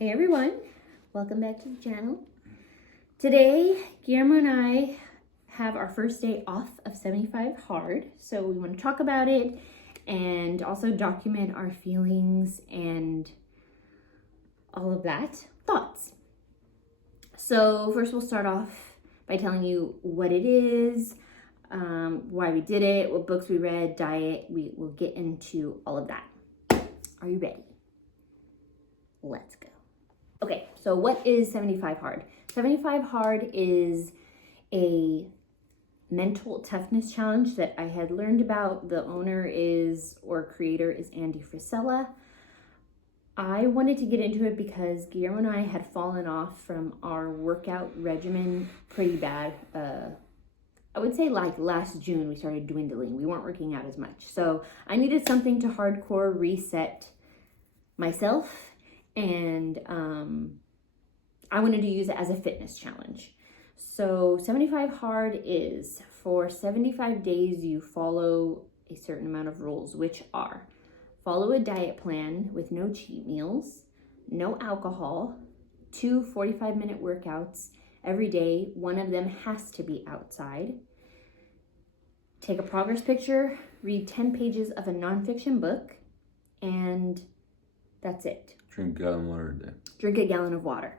Hey everyone, welcome back to the channel. Today, Guillermo and I have our first day off of 75 Hard, so we want to talk about it and also document our feelings and all of that. Thoughts. So first we'll start off by telling you what it is, why we did it, what books we read, diet. We will get into all of that. Are you ready? Let's go. Okay, so what is 75 Hard? 75 Hard is a mental toughness challenge that I had learned about. The owner creator is Andy Frisella. I wanted to get into it because Guillermo and I had fallen off from our workout regimen pretty bad. I would say like last June we started dwindling. We weren't working out as much. So I needed something to hardcore reset myself, and I wanted to use it as a fitness challenge. So 75 Hard is for 75 days you follow a certain amount of rules, which are follow a diet plan with no cheat meals, no alcohol, 2 45-minute workouts every day. One of them has to be outside. Take a progress picture, read 10 pages of a nonfiction book, and that's it. Drink a gallon of water a day. Drink a gallon of water.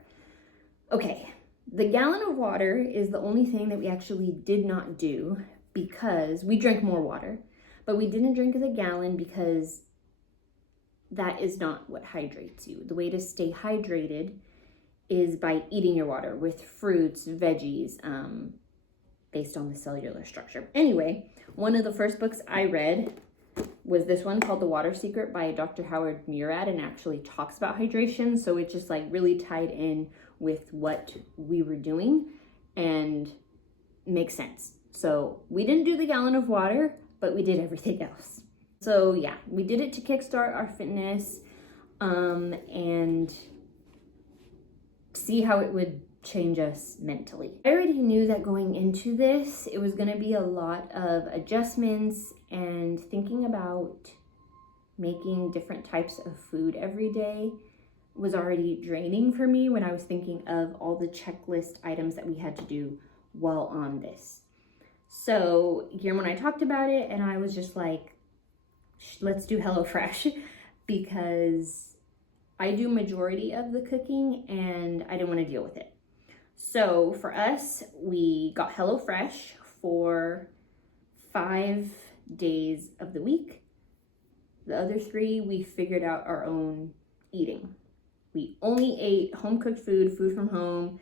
Okay, the gallon of water is the only thing that we actually did not do because we drank more water, but we didn't drink the gallon because that is not what hydrates you. The way to stay hydrated is by eating your water with fruits, veggies, based on the cellular structure. Anyway, one of the first books I read was this one called The Water Secret by Dr. Howard Murad, and actually talks about hydration. So it just like really tied in with what we were doing and makes sense. So we didn't do the gallon of water, but we did everything else. So yeah, we did it to kickstart our fitness and see how it would change us mentally. I already knew that going into this, it was gonna be a lot of adjustments and thinking about making different types of food every day was already draining for me when I was thinking of all the checklist items that we had to do while on this. So Guillermo and I talked about it, and I was just like, let's do HelloFresh because I do majority of the cooking and I didn't want to deal with it. So for us, we got HelloFresh for 5 days of the week. The other 3, we figured out our own eating. We only ate home-cooked food from home,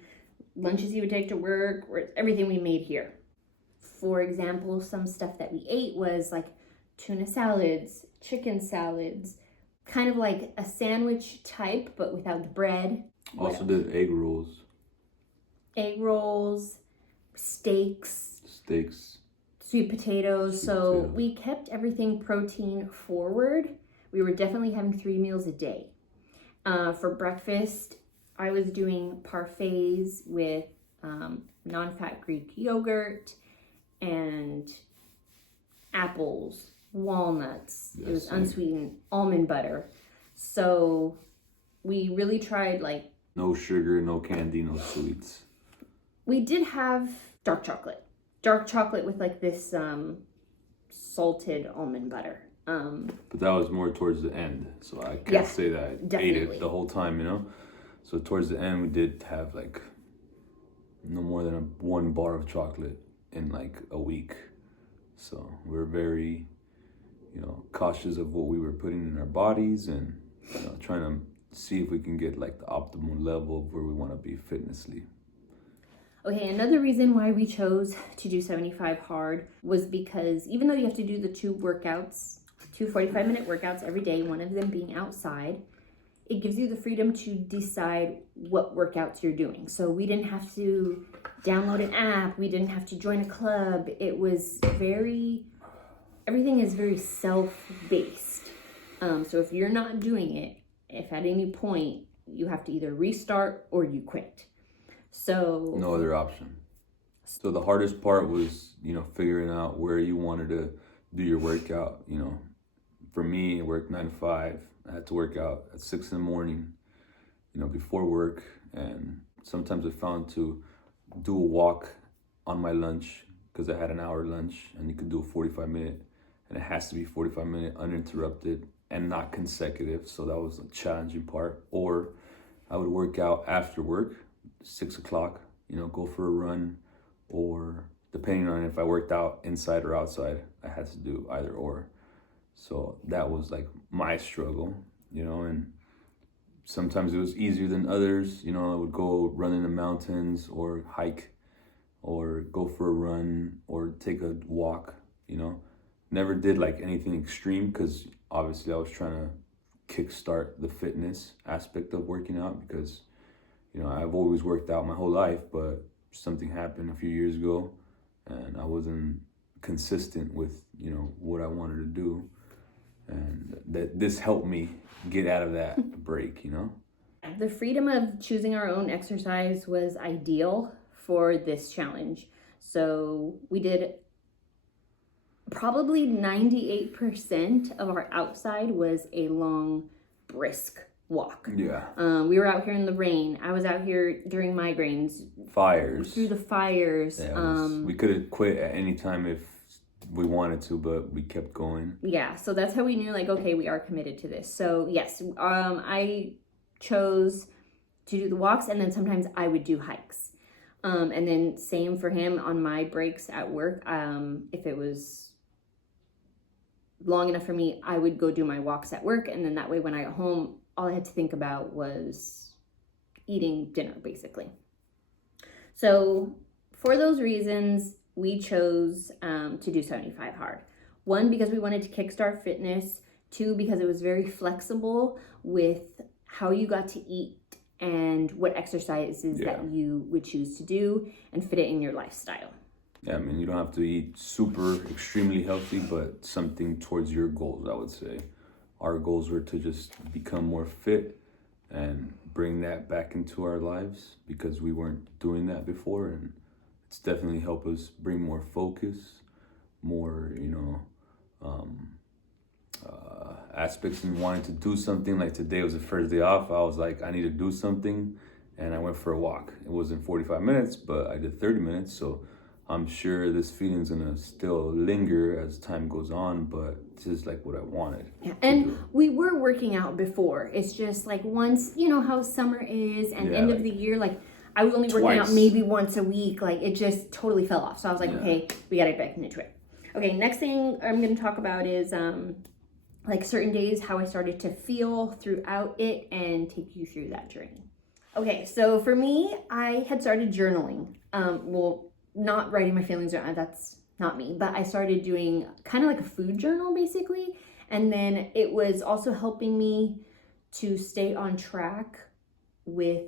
lunches you would take to work, or everything we made here. For example, some stuff that we ate was like tuna salads, chicken salads, kind of like a sandwich type, but without the bread. Also did egg rolls. Egg rolls, steaks, sweet potatoes. We kept everything protein forward. We were definitely having 3 meals a day. For breakfast, I was doing parfaits with non-fat Greek yogurt and apples, walnuts. Yes, it was unsweetened almond butter. So we really tried like no sugar, no candy, no sweets. We did have dark chocolate with like this salted almond butter. But that was more towards the end, so I can't say that I definitely ate it the whole time, you know? So towards the end, we did have like no more than 1 bar of chocolate in like a week. So we were very, cautious of what we were putting in our bodies and trying to see if we can get like the optimal level of where we want to be fitnessly. Okay, another reason why we chose to do 75 Hard was because even though you have to do the 2 45-minute workouts every day, one of them being outside, it gives you the freedom to decide what workouts you're doing. So we didn't have to download an app, we didn't have to join a club. Everything is very self-based. So if you're not doing it, if at any point you have to either restart or you quit. So no other option. So the hardest part was, figuring out where you wanted to do your workout. For me, I worked 9 to 5. I had to work out at 6 in the morning. before work. And sometimes I found to do a walk on my lunch, because I had an hour lunch, and you could do a 45-minute, and it has to be 45-minute uninterrupted and not consecutive. So that was a challenging part. Or I would work out after work, 6 o'clock, go for a run, or depending on if I worked out inside or outside, I had to do either or. So that was like my struggle, and sometimes it was easier than others. I would go run in the mountains or hike or go for a run or take a walk, Never did like anything extreme, because obviously I was trying to kickstart the fitness aspect of working out, because, I've always worked out my whole life, but something happened a few years ago and I wasn't consistent with, what I wanted to do. And this helped me get out of that break, The freedom of choosing our own exercise was ideal for this challenge. So we did probably 98% of our outside was a long, brisk walk. Yeah. We were out here in the rain. I was out here during migraines. Fires. Through the fires. Yeah, we could have quit at any time if we wanted to, but we kept going. Yeah, so that's how we knew, like, okay, we are committed to this. So yes, I chose to do the walks, and then sometimes I would do hikes. And then same for him on my breaks at work. If it was long enough for me, I would go do my walks at work, and then that way when I got home, all I had to think about was eating dinner, basically. So for those reasons, we chose to do 75 hard. 1, because we wanted to kickstart fitness. 2, because it was very flexible with how you got to eat and what exercises that you would choose to do and fit it in your lifestyle. Yeah, I mean, you don't have to eat super extremely healthy, but something towards your goals, I would say. Our goals were to just become more fit and bring that back into our lives, because we weren't doing that before, and it's definitely helped us bring more focus, more, aspects in wanting to do something. Like today was the first day off. I was like, I need to do something, and I went for a walk. It wasn't 45 minutes, but I did 30 minutes, so I'm sure this feeling's gonna still linger as time goes on, but it's just like what I wanted. Yeah, and we were working out before. It's just like once, how summer is, and end of the year, like I was only working out maybe once a week. Like it just totally fell off. So I was like, okay, we gotta get back into it. Okay, next thing I'm gonna talk about is like certain days, how I started to feel throughout it, and take you through that journey. Okay, so for me, I had started journaling. Not writing my feelings down, that's not me, but I started doing kind of like a food journal basically. And then it was also helping me to stay on track with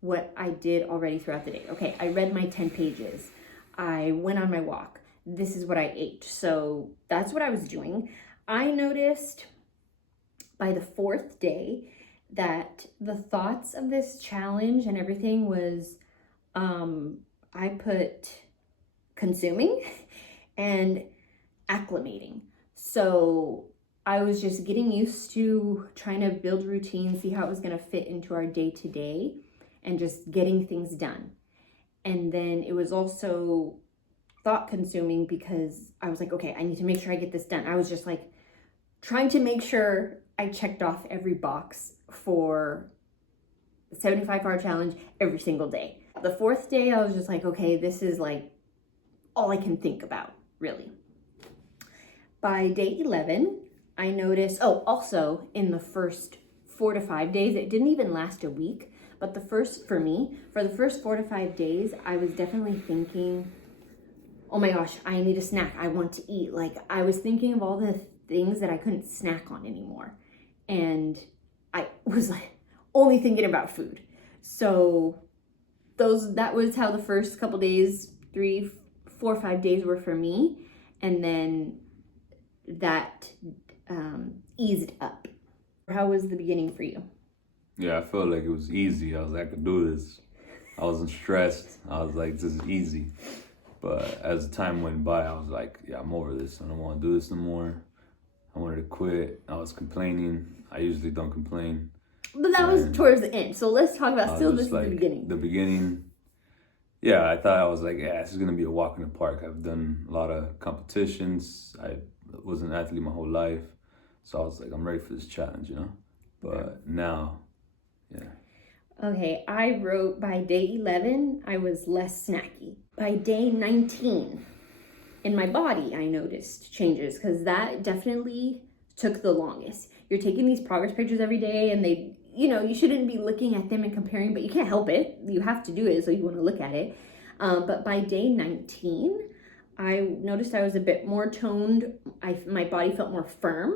what I did already throughout the day. Okay, I read my 10 pages. I went on my walk. This is what I ate. So that's what I was doing. I noticed by the 4th day that the thoughts of this challenge and everything was, I put consuming and acclimating. So I was just getting used to trying to build routines, see how it was going to fit into our day to day, and just getting things done. And then it was also thought consuming, because I was like, okay, I need to make sure I get this done. I was just like trying to make sure I checked off every box for the 75 hard challenge every single day. The 4th day, I was just like, okay, this is like all I can think about, really. By day 11, I noticed, also in the first 4 to 5 days, it didn't even last a week, but for the first 4 to 5 days, I was definitely thinking, oh my gosh, I need a snack. I want to eat. Like I was thinking of all the things that I couldn't snack on anymore. And I was like only thinking about food. So that was how the first couple days, 3, 4, 5 days were for me. And then that eased up. How was the beginning for you? Yeah, I felt like it was easy. I was like, I could do this. I wasn't stressed. I was like, this is easy. But as the time went by, I was like, yeah, I'm over this. I don't want to do this no more. I wanted to quit. I was complaining. I usually don't complain. But that was towards the end. So let's talk about still this like, the beginning. The beginning, yeah, I thought I was like, yeah, this is gonna be a walk in the park. I've done a lot of competitions. I was an athlete my whole life, so I was like, I'm ready for this challenge, you know. But now, yeah. Okay, I wrote by day 11, I was less snacky. By day 19, in my body, I noticed changes because that definitely took the longest. You're taking these progress pictures every day and they, you know, you shouldn't be looking at them and comparing, but you can't help it. You have to do it, so you want to look at it. But by day 19, I noticed I was a bit more toned. My body felt more firm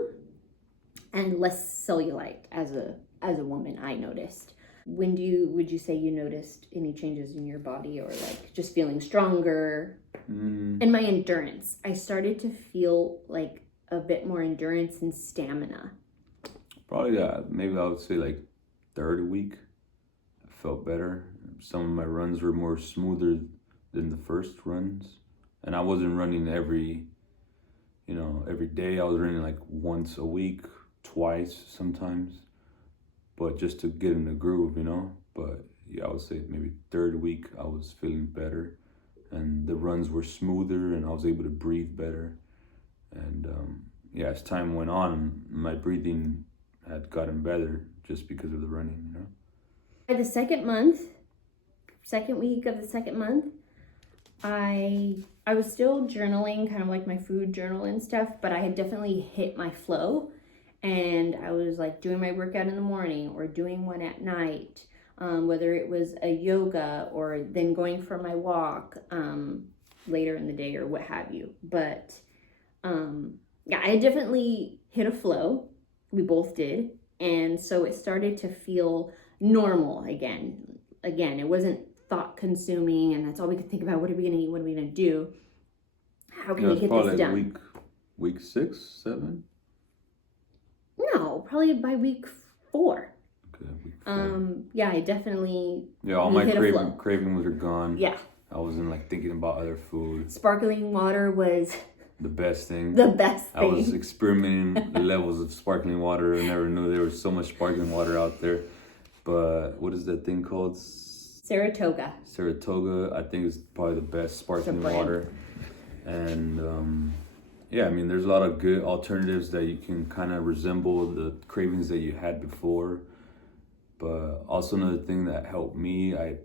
and less cellulite as a woman, I noticed. Would you say you noticed any changes in your body or like just feeling stronger? And my endurance, I started to feel like a bit more endurance and stamina. Probably maybe I would say like third week, I felt better. Some of my runs were more smoother than the first runs, and I wasn't running every day. I was running like once a week, twice sometimes, but just to get in the groove, you know. But yeah, I would say maybe third week I was feeling better, and the runs were smoother, and I was able to breathe better. And yeah, as time went on, my breathing had gotten better just because of the running, you know. By the second week of the second month, I was still journaling, kind of like my food journal and stuff, but I had definitely hit my flow. And I was like doing my workout in the morning or doing one at night, whether it was a yoga or then going for my walk later in the day or what have you. But yeah, I definitely hit a flow. We both did. And so it started to feel normal again. It wasn't thought consuming and that's all we could think about. What are we going to eat? What are we going to do? How can we get this done? Week 6, 7? No, probably by week 4. Okay, week 4. Yeah, I definitely. Yeah, all my cravings were gone. Yeah. I wasn't like thinking about other food. Sparkling water was the best thing. I was experimenting the levels of sparkling water. I never knew there was so much sparkling water out there. But what is that thing called? Saratoga. I think it's probably the best sparkling water. And yeah, I mean, there's a lot of good alternatives that you can kind of resemble the cravings that you had before. But also another thing that helped me, I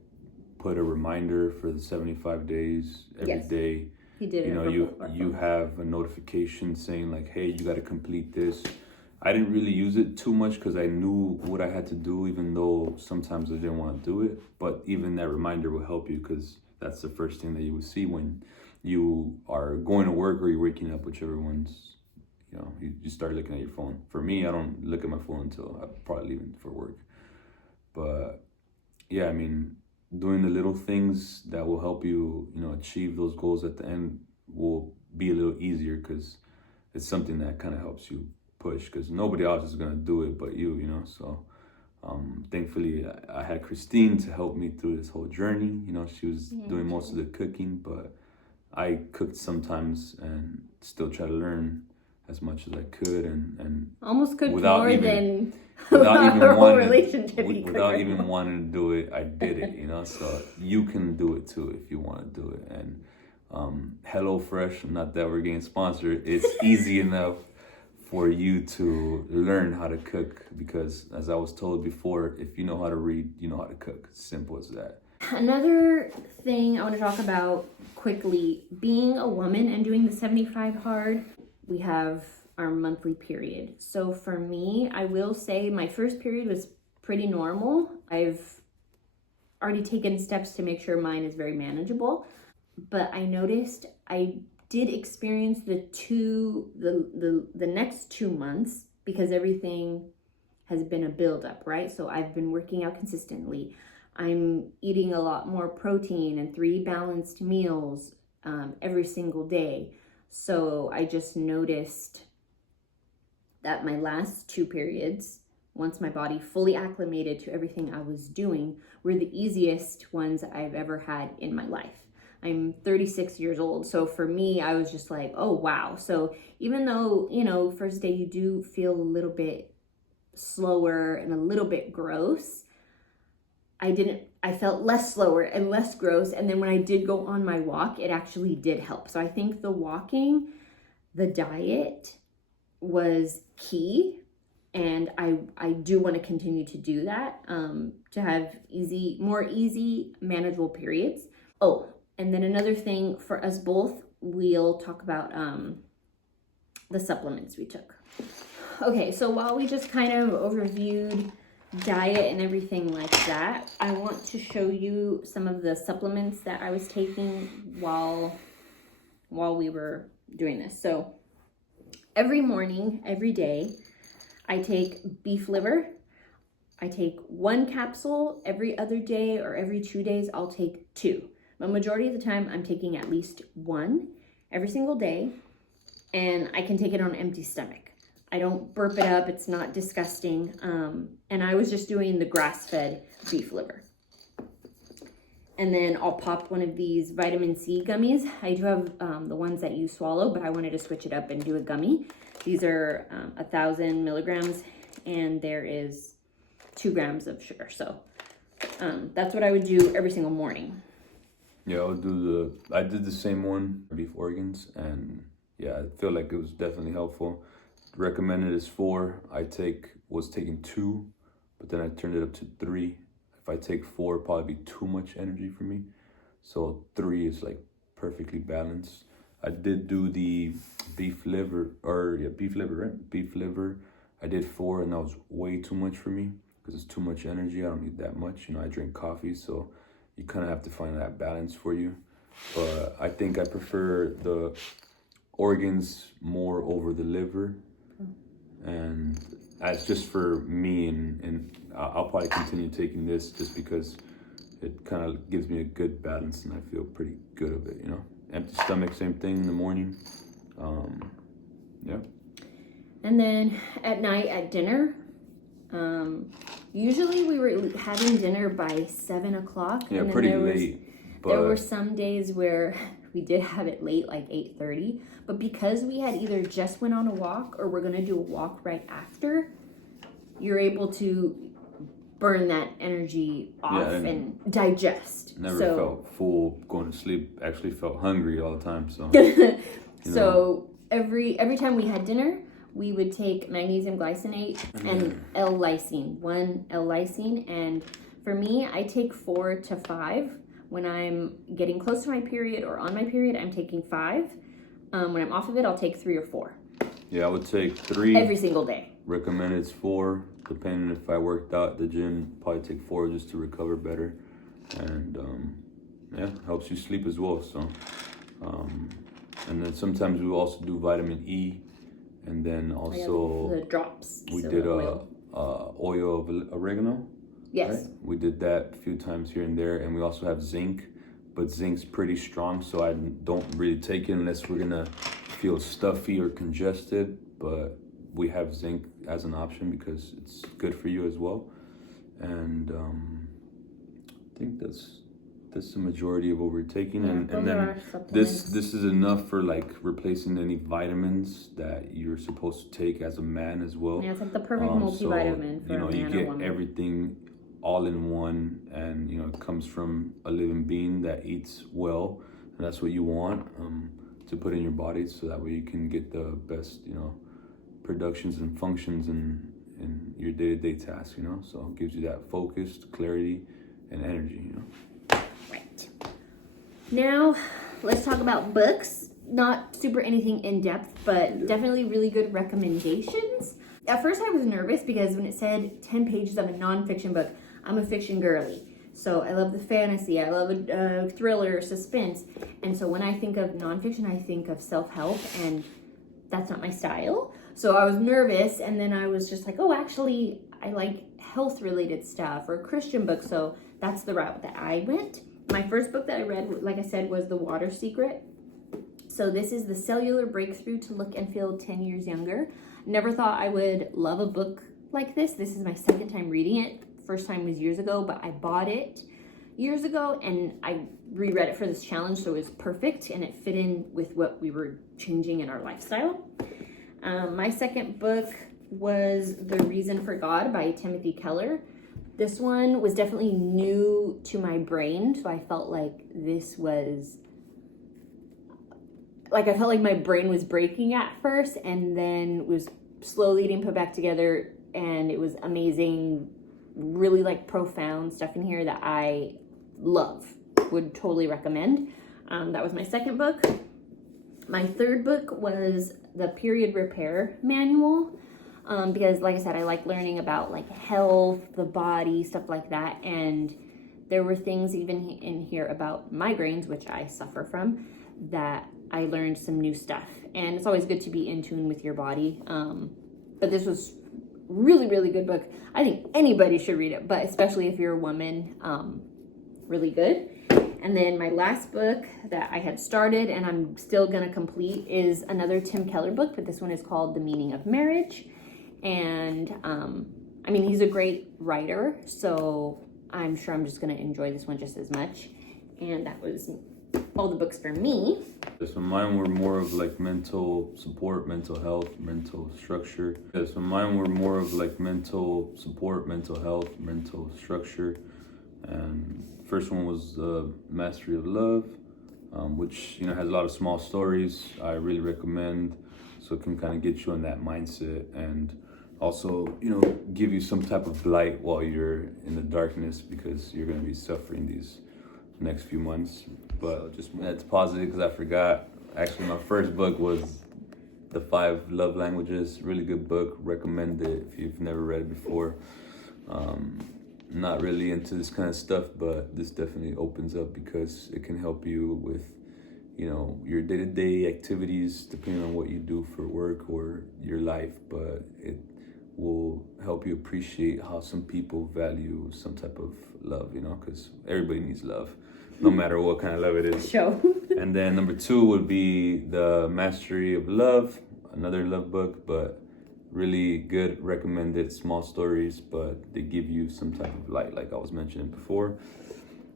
put a reminder for the 75 days every day. He did it. You know, you have a notification saying like, hey, you got to complete this. I didn't really use it too much because I knew what I had to do, even though sometimes I didn't want to do it. But even that reminder will help you because that's the first thing that you will see when you are going to work or you're waking up, whichever one's, you know, you start looking at your phone. For me, I don't look at my phone until I'm probably leaving for work. But yeah, I mean, doing the little things that will help you, you know, achieve those goals at the end will be a little easier because it's something that kind of helps you push because nobody else is going to do it but you know. So thankfully I had Christine to help me through this whole journey. You know, she was doing most of the cooking, but I cooked sometimes and still try to learn as much as I could and almost cooked more than without even without even wanting to do it. I did it, you know. So you can do it too if you want to do it. And HelloFresh, not that we're getting sponsored, it's easy enough for you to learn how to cook because, as I was told before, if you know how to read, you know how to cook. Simple as that. Another thing I want to talk about quickly, being a woman and doing the 75 hard, we have our monthly period. So for me, I will say my first period was pretty normal. I've already taken steps to make sure mine is very manageable, but I noticed I did experience the next 2 months because everything has been a buildup, right? So I've been working out consistently. I'm eating a lot more protein and 3 balanced meals every single day. So I just noticed that my last 2 periods, once my body fully acclimated to everything I was doing, were the easiest ones I've ever had in my life. I'm 36 years old. So for me, I was just like, oh, wow. So even though, you know, first day you do feel a little bit slower and a little bit gross, I felt less slower and less gross. And then when I did go on my walk, it actually did help. So I think the walking, the diet was key. And I do want to continue to do that, to have more easy, manageable periods. Oh, and then another thing for us both, we'll talk about the supplements we took. Okay, so while we just kind of overviewed diet and everything like that, I want to show you some of the supplements that I was taking while we were doing this. So every morning, every day, I take beef liver. I take 1 capsule every other day, or every 2 days, I'll take 2. But majority of the time, I'm taking at least 1 every single day, and I can take it on an empty stomach. I don't burp it up. It's not disgusting. And I was just doing the grass-fed beef liver. And then I'll pop one of these vitamin C gummies. I do have the ones that you swallow, but I wanted to switch it up and do a gummy. These are 1,000 milligrams, and there is 2 grams of sugar. So that's what I would do every single morning. Yeah, I did the same one, beef organs, and yeah, I feel like it was definitely helpful. Recommended is 4. Was taking 2, but then I turned it up to 3. If I take 4, it'd probably be too much energy for me. So 3 is like perfectly balanced. I did do the beef liver, right? Beef liver. I did 4, and that was way too much for me because it's too much energy. I don't need that much. I drink coffee, so you kind of have to find that balance for you. But I think I prefer the organs more over the liver, and that's just for me. And I'll probably continue taking this just because it kind of gives me a good balance, and I feel pretty good of it. Empty stomach, same thing in the morning. Yeah. And then at night at dinner, usually we were having dinner by 7 o'clock. Yeah, and pretty late. There were some days where we did have it late, like 8:30. But because we had either just went on a walk or we're gonna do a walk right after, you're able to burn that energy off and digest. Never felt full going to sleep. Actually felt hungry all the time. So so every time we had dinner, we would take magnesium glycinate and L-lysine, 1 L-lysine. And for me, I take 4 to 5. When I'm getting close to my period or on my period, I'm taking 5. When I'm off of it, I'll take 3 or 4. Yeah, I would take 3 every single day. Recommended is 4. Depending if I worked out at the gym, probably take 4 just to recover better. And helps you sleep as well. So, and then sometimes we also do vitamin E, and then also the drops. We did oil of oregano. Yes. Right? We did that a few times here and there, and we also have zinc, but zinc's pretty strong, so I don't really take it unless we're gonna feel stuffy or congested. But we have zinc as an option because it's good for you as well. And I think that's the majority of what we're taking. And then this is enough for like replacing any vitamins that you're supposed to take as a man as well. Yeah, it's like the perfect multivitamin for a man you get or woman. everything all in one, and it comes from a living being that eats well, and that's what you want to put in your body, so that way you can get the best productions and functions in your day-to-day tasks. So it gives you that focused clarity and energy. Right. Now let's talk about books. Not super anything in depth, but definitely really good recommendations. At first I was nervous because when it said 10 pages of a nonfiction book, I'm a fiction girly. So I love the fantasy, I love a thriller, suspense. And so when I think of nonfiction, I think of self-help, and that's not my style. So I was nervous, and then I was just like, oh, actually, I like health-related stuff or Christian books. So that's the route that I went. My first book that I read, like I said, was The Water Secret. So this is the cellular breakthrough to look and feel 10 years younger. Never thought I would love a book like this. This is my second time reading it. First time was years ago, but I bought it years ago and I reread it for this challenge, so it was perfect and it fit in with what we were changing in our lifestyle. My second book was The Reason for God by Timothy Keller. This one was definitely new to my brain, so I felt like this was, like, I felt like my brain was breaking at first, and then was slowly getting put back together, and it was amazing, really, like, profound stuff in here that I love, would totally recommend. That was my second book. My third book was the Period Repair Manual, because, like I said, I like learning about, like, health, the body, stuff like that, and there were things even in here about migraines, which I suffer from, that I learned some new stuff, and it's always good to be in tune with your body, but this was really, really good book. I think anybody should read it, but especially if you're a woman, really good. And then my last book that I had started and I'm still going to complete is another Tim Keller book, but this one is called The Meaning of Marriage. And I mean, he's a great writer, so I'm sure I'm just going to enjoy this one just as much. And that was all the books for me. So mine were more of like mental support, mental health, mental structure. So mine were more of like mental support, mental health, mental structure. And first one was Mastery of Love, which, you know, has a lot of small stories. I really recommend, so it can kind of get you in that mindset and also, you know, give you some type of light while you're in the darkness, because you're going to be suffering these next few months. But just that's positive, because I forgot. Actually, my first book was The 5 Love Languages. Really good book. Recommend it if you've never read it before. Not really into this kind of stuff, but this definitely opens up, because it can help you with, you know, your day-to-day activities, depending on what you do for work or your life. But it will help you appreciate how some people value some type of love, you know, because everybody needs love, no matter what kind of love it is. Sure. And then number 2 would be The Mastery of Love, another love book, but really good, recommended, small stories, but they give you some type of light, like I was mentioning before.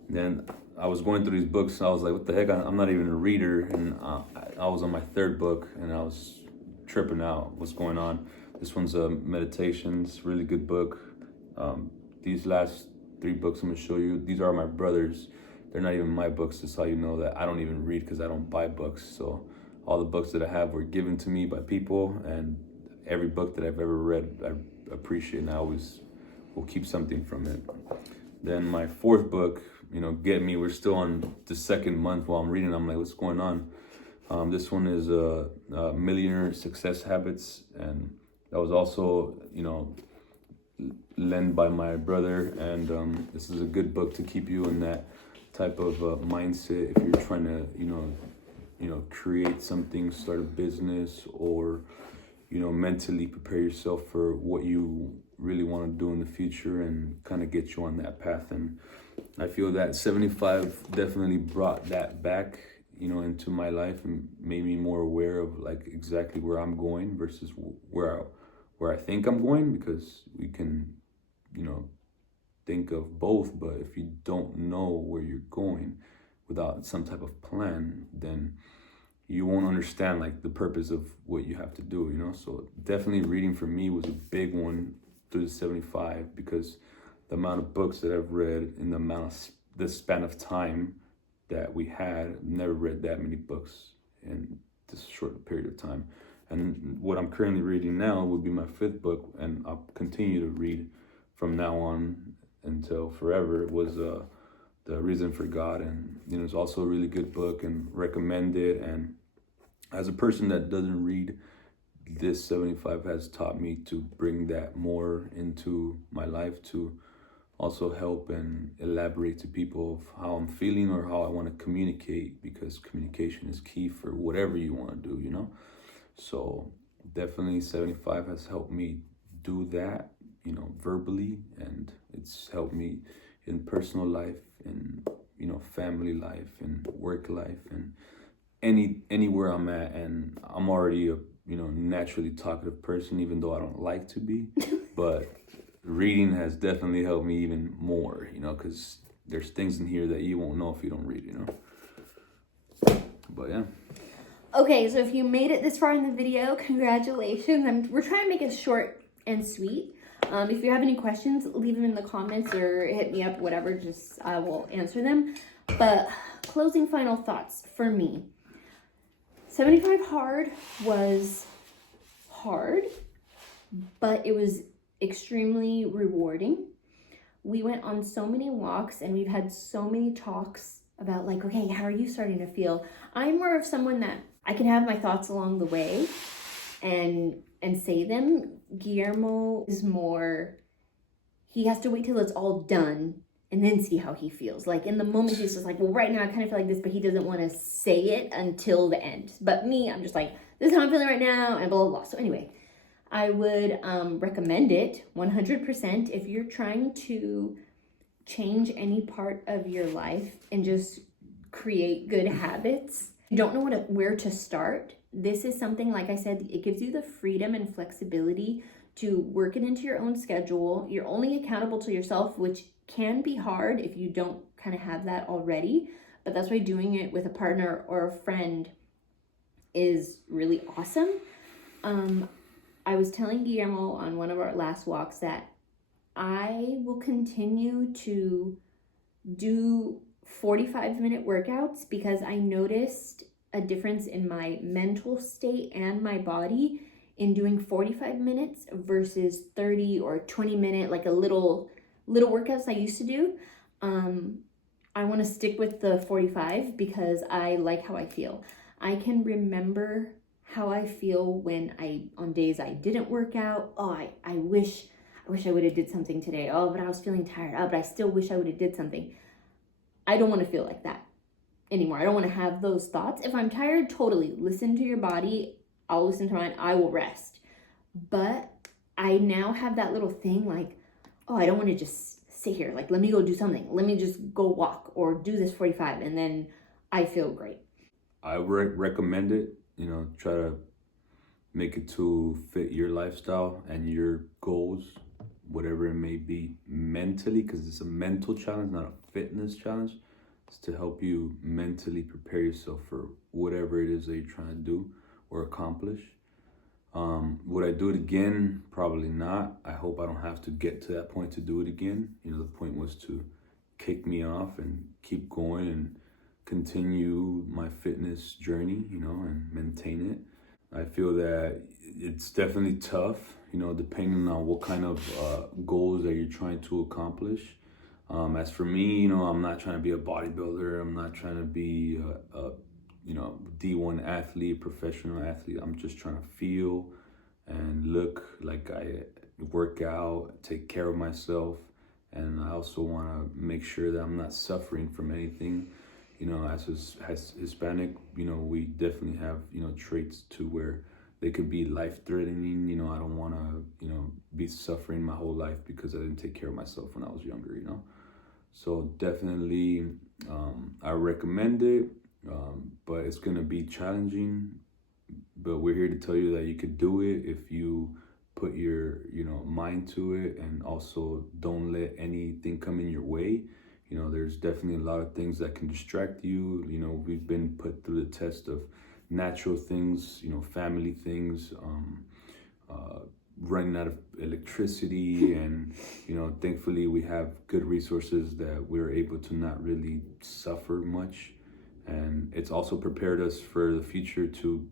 Then I was going through these books, and I was like, what the heck, I'm not even a reader, and I was on my 3rd book, and I was tripping out what's going on. This one's Meditations, really good book. These last 3 books I'm gonna show you, these are my brother's. They're not even my books. That's how you know that I don't even read, because I don't buy books. So all the books that I have were given to me by people, and every book that I've ever read, I appreciate, and I always will keep something from it. Then my 4th book, you know, Get Me. We're still on the 2nd month while I'm reading. I'm like, what's going on? This one is Millionaire Success Habits, and that was also, you know, lent by my brother. And this is a good book to keep you in that type of mindset if you're trying to, you know, create something, start a business, or, you know, mentally prepare yourself for what you really want to do in the future, and kind of get you on that path. And I feel that 75 definitely brought that back, you know, into my life, and made me more aware of like exactly where I'm going versus where I think I'm going, because we can, you know, think of both, but if you don't know where you're going without some type of plan, then you won't understand like the purpose of what you have to do, you know. So definitely reading for me was a big one through the 75, because the amount of books that I've read in the span of time that we had, never read that many books in this short period of time. And what I'm currently reading now would be my 5th book, and I'll continue to read from now on until forever. It was The Reason for God, and, you know, it's also a really good book and recommended. And as a person that doesn't read, this 75 has taught me to bring that more into my life, to also help and elaborate to people of how I'm feeling or how I want to communicate, because communication is key for whatever you want to do, you know. So definitely 75 has helped me do that, you know, verbally, and it's helped me in personal life, in, you know, family life, and work life, and anywhere I'm at. And I'm already a, you know, naturally talkative person, even though I don't like to be. But reading has definitely helped me even more, you know, because there's things in here that you won't know if you don't read, you know. But yeah. Okay, so if you made it this far in the video, congratulations. We're trying to make it short and sweet. If you have any questions, leave them in the comments or hit me up, whatever, just I will answer them. But closing final thoughts for me. 75 hard was hard, but it was extremely rewarding. We went on so many walks and we've had so many talks about like, okay, how are you starting to feel? I'm more of someone that I can have my thoughts along the way and say them. Guillermo is more, he has to wait till it's all done and then see how he feels. Like in the moment, he's just like, well, right now I kind of feel like this, but he doesn't want to say it until the end. But me, I'm just like, this is how I'm feeling right now, and blah, blah, blah. So anyway, I would recommend it 100% if you're trying to change any part of your life and just create good habits. You don't know where to start. This is something, like I said, it gives you the freedom and flexibility to work it into your own schedule. You're only accountable to yourself, which can be hard if you don't kind of have that already. But that's why doing it with a partner or a friend is really awesome. I was telling Guillermo on one of our last walks that I will continue to do 45-minute workouts because I noticed a difference in my mental state and my body in doing 45 minutes versus 30 or 20 minute, like a little workouts I used to do. I want to stick with the 45 because I like how I feel. I can remember how I feel when on days I didn't work out. Oh, I wish I would have did something today. Oh, but I was feeling tired. Oh, but I still wish I would have did something. I don't want to feel like that anymore. I don't want to have those thoughts. If I'm tired, totally listen to your body. I'll listen to mine. I will rest. But I now have that little thing like, oh, I don't want to just sit here. Like, let me go do something. Let me just go walk or do this 45 and then I feel great. I recommend it. Try to make it to fit your lifestyle and your goals, whatever it may be mentally, because it's a mental challenge, not a fitness challenge. It's to help you mentally prepare yourself for whatever it is that you're trying to do or accomplish. Would I do it again? Probably not. I hope I don't have to get to that point to do it again. The point was to kick me off and keep going and continue my fitness journey, and maintain it. I feel that it's definitely tough, depending on what kind of goals that you're trying to accomplish. As for me, I'm not trying to be a bodybuilder. I'm not trying to be a D1 athlete, professional athlete. I'm just trying to feel and look like I work out, take care of myself. And I also want to make sure that I'm not suffering from anything. As Hispanic, we definitely have, traits to where they could be life-threatening. I don't want to, be suffering my whole life because I didn't take care of myself when I was younger, So definitely, I recommend it, but it's going to be challenging. But we're here to tell you that you could do it if you put your, mind to it, and also don't let anything come in your way. There's definitely a lot of things that can distract you. We've been put through the test of natural things, family things, running out of electricity. And, thankfully we have good resources that we're able to not really suffer much. And it's also prepared us for the future to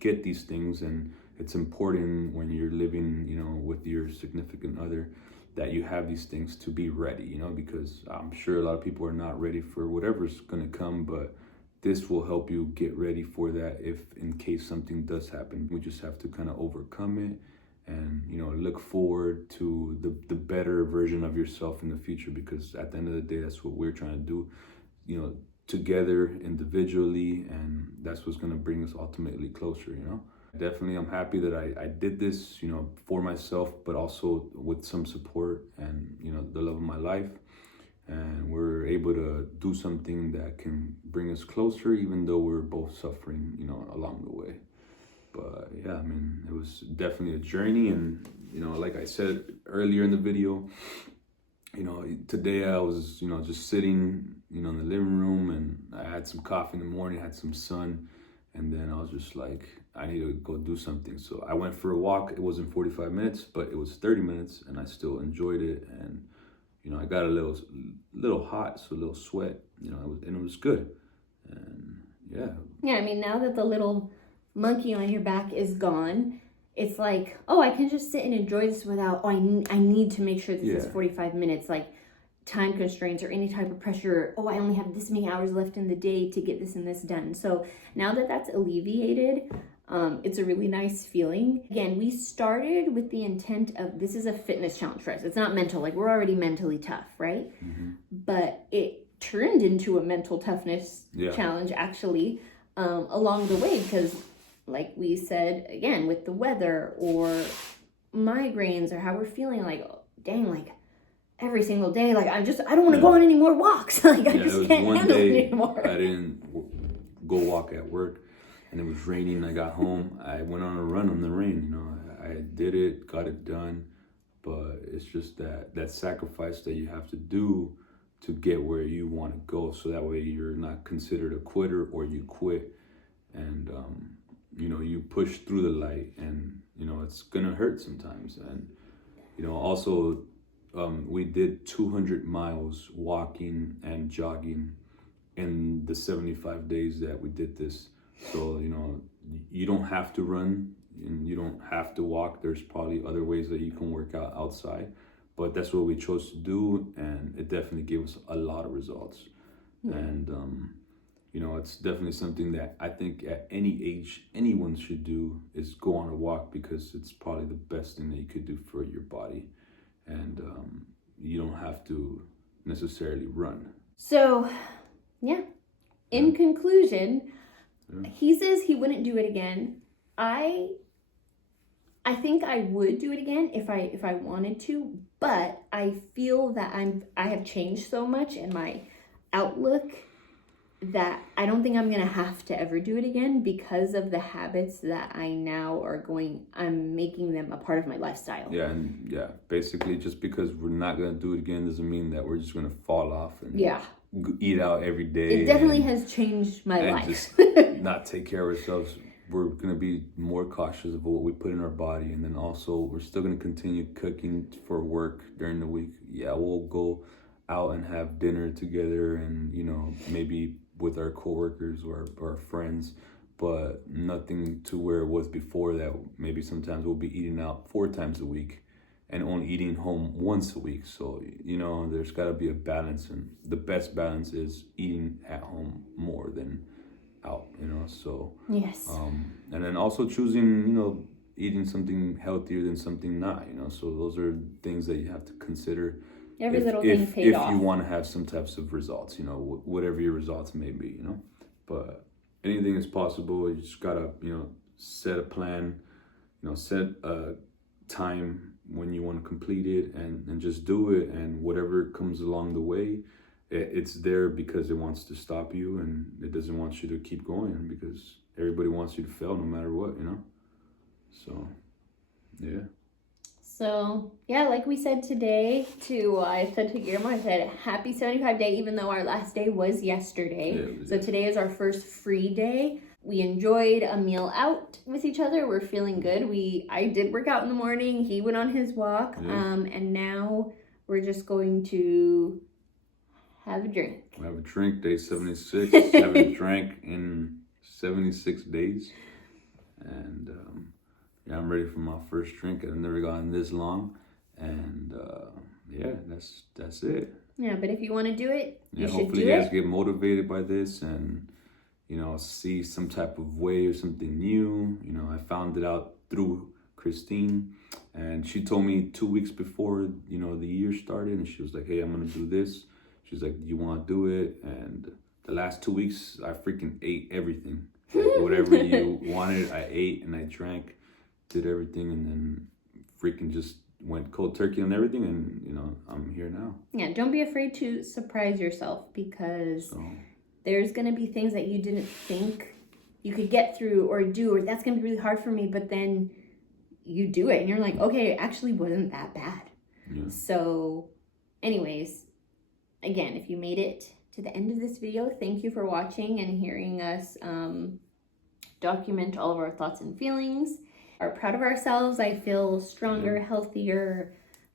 get these things. And it's important when you're living, with your significant other, that you have these things to be ready, because I'm sure a lot of people are not ready for whatever's gonna come, but this will help you get ready for that if in case something does happen. We just have to kind of overcome it and, look forward to the better version of yourself in the future, because at the end of the day, that's what we're trying to do, together, individually, and that's what's gonna bring us ultimately closer, Definitely, I'm happy that I did this, for myself, but also with some support and, the love of my life. And we're able to do something that can bring us closer, even though we're both suffering, along the way. But yeah, it was definitely a journey. And, like I said earlier in the video, today I was, just sitting, in the living room, and I had some coffee in the morning, had some sun. And then I was just like, I need to go do something. So I went for a walk. It wasn't 45 minutes, but it was 30 minutes, and I still enjoyed it. And I got a little hot, so a little sweat. And it was good. And yeah. Yeah, I mean, now that the little monkey on your back is gone, it's like, oh, I can just sit and enjoy this without, I need to make sure this is 45 minutes, like time constraints or any type of pressure. Oh, I only have this many hours left in the day to get this and this done. So now that that's alleviated, it's a really nice feeling. Again, we started with the intent of this is a fitness challenge for us. It's not mental, like we're already mentally tough, right? Mm-hmm. But it turned into a mental toughness challenge actually along the way, because like we said, again, with the weather or migraines or how we're feeling, like, oh, dang, like every single day, like I don't want to go on any more walks. Like I just can't handle it anymore. I didn't go walk at work, and it was raining. I got home. I went on a run on the rain. I did it, got it done, but it's just that sacrifice that you have to do to get where you want to go, so that way you're not considered a quitter or you quit. And you push through the light, and it's gonna hurt sometimes. And also we did 200 miles walking and jogging in the 75 days that we did this. So you don't have to run and you don't have to walk. There's probably other ways that you can work out outside, but that's what we chose to do, and it definitely gave us a lot of results. And it's definitely something that I think at any age anyone should do, is go on a walk, because it's probably the best thing that you could do for your body. And you don't have to necessarily run. So, in conclusion, he says he wouldn't do it again. I think I would do it again if I wanted to, but I feel that I have changed so much in my outlook that I don't think I'm gonna have to ever do it again, because of the habits that I'm making them a part of my lifestyle. Basically, just because we're not gonna do it again doesn't mean that we're just gonna fall off and eat out every day. It definitely has changed my life. Just not take care of ourselves. We're gonna be more cautious of what we put in our body, and then also we're still gonna continue cooking for work during the week. We'll go out and have dinner together, and maybe with our coworkers or our friends, but nothing to where it was before, that maybe sometimes we'll be eating out 4 times a week and only eating home once a week. So there's got to be a balance, and the best balance is eating at home more than out. So yes. And then also choosing eating something healthier than something not. So those are things that you have to consider. Every little thing paid off. If you want to have some types of results, whatever your results may be, But anything is possible. You just gotta, set a plan, set a time when you want to complete it, and just do it. And whatever comes along the way, it's there because it wants to stop you, and it doesn't want you to keep going, because everybody wants you to fail no matter what, So, yeah. So, like we said today, I said to Guillermo, I said, happy 75 day, even though our last day was yesterday. So today is our first free day. We enjoyed a meal out with each other. We're feeling good. I did work out in the morning. He went on his walk. And now we're just going to have a drink. Have a drink, day 76. Haven't drank in 76 days. And, I'm ready for my first drink. I've never gotten this long, and that's it. Yeah, but if you want to do it, you should do it. Hopefully, you guys get motivated by this, and see some type of way or something new. I found it out through Christine, and she told me 2 weeks before the year started, and she was like, "Hey, I'm gonna do this." She's like, "Do you want to do it?" And the last 2 weeks, I freaking ate everything. Like, whatever you wanted, I ate and I drank. Did everything, and then freaking just went cold turkey on everything, and I'm here now. Yeah, don't be afraid to surprise yourself, because there's gonna be things that you didn't think you could get through or do, or that's gonna be really hard for me, but then you do it and you're like, okay, it actually wasn't that bad. So anyways, again, if you made it to the end of this video, thank you for watching and hearing us document all of our thoughts and feelings. Are proud of ourselves. I feel stronger, healthier,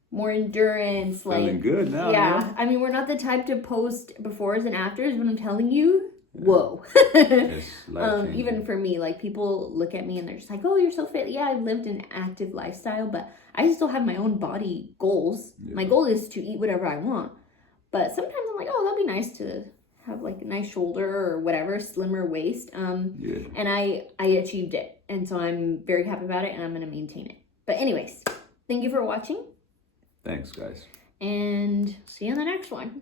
more endurance. Feeling good now. Yeah. I mean, we're not the type to post befores and afters, but I'm telling you, whoa. Even for me, like, people look at me and they're just like, oh, you're so fit. Yeah, I've lived an active lifestyle, but I still have my own body goals. Yeah. My goal is to eat whatever I want. But sometimes I'm like, oh, that'd be nice to have like a nice shoulder or whatever, slimmer waist. And I achieved it. And so I'm very happy about it, and I'm going to maintain it. But anyways, thank you for watching. Thanks, guys. And see you on the next one.